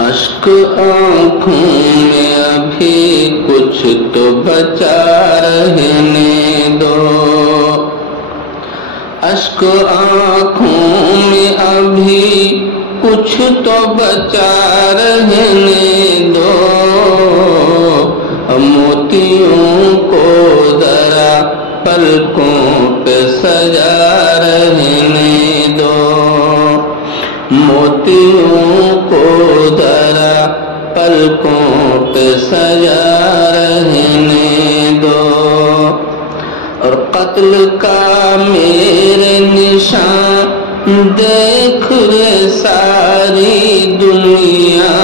اشک آنکھوں میں ابھی کچھ تو بچا رہنے دو، اشک آنکھوں میں ابھی کچھ تو بچا رہنے دو، موتیوں کو ذرا پلکوں پہ سجا رہنے دو، موتیوں کو ذرا پلکوں پہ سجا رہنے دو، اور قتل کا میرے نشان دیکھ رے ساری دنیا،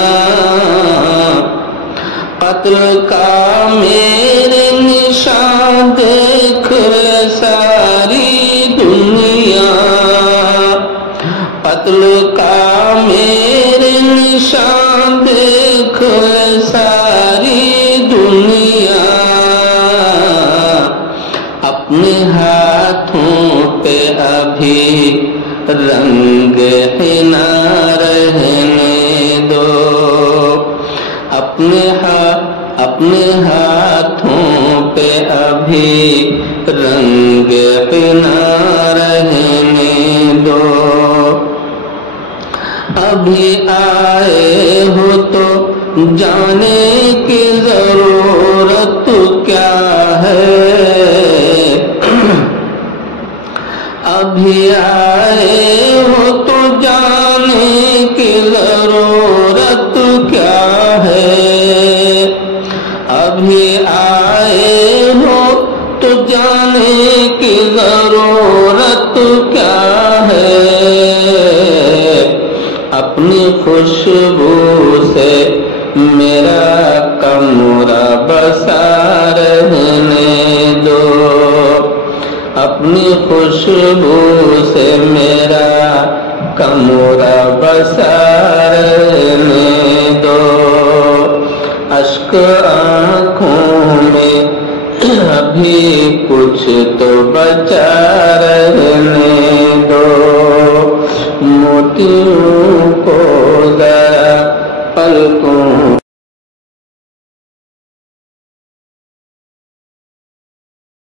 قتل کا میرے نشان دیکھ رے ساری دنیا، قتل کا میرے نشان دیکھ رے ساری دنیا، اپنے ہاتھوں پہ ابھی رنگ حنا رہنے دو، اپنے ہاتھوں پہ ابھی رنگ حنا رہنے دو، ابھی آئے ہو تو جانے کی ضرورت کیا ہے، ابھی آئے ہو تو جانے کی ضرورت کیا ہے، ابھی آئے ہو تو جانے کی ضرورت کیا ہے، اپنی خوشبو سے میرا کمرہ بسا رہنے دو، اپنی خوشبو سے میرا کمرہ بسا رہنے دو، اشک آنکھوں میں ابھی کچھ تو بچا رہنے